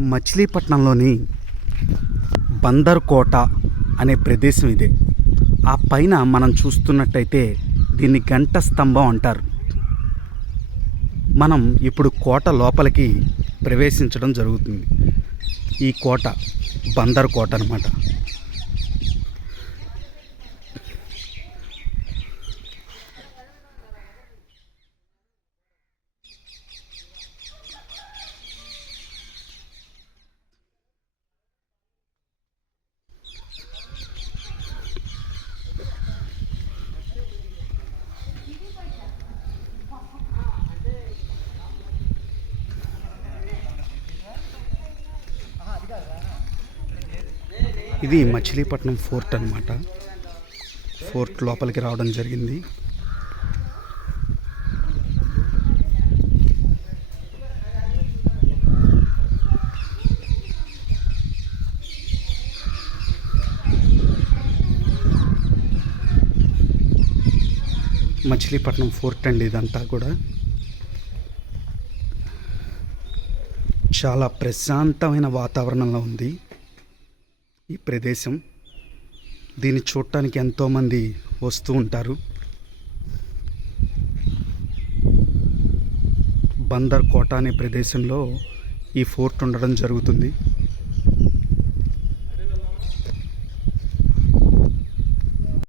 మచిలీపట్నంలోని బందర్ కోట అనే ప్రదేశం ఇదే. ఆ పైన మనం చూస్తున్నట్టయితే దీన్ని గంట స్తంభం అంటారు. మనం ఇప్పుడు కోట లోపలికి ప్రవేశించడం జరుగుతుంది. ఈ కోట బందర్ కోట అనమాట ఇది మచిలీపట్నం ఫోర్ట్ అనమాట ఫోర్ట్ లోపలికి రావడం జరిగింది. మచిలీపట్నం ఫోర్ట్ అండి ఇదంతా కూడా. చాలా ప్రశాంతమైన వాతావరణంలో ఉంది. ఈ ప్రదేశం దీన్ని చూడటానికి ఎంతోమంది వస్తూ ఉంటారు. బందర్ కోట అనే ప్రదేశంలో ఈ ఫోర్ట్ ఉండడం జరుగుతుంది.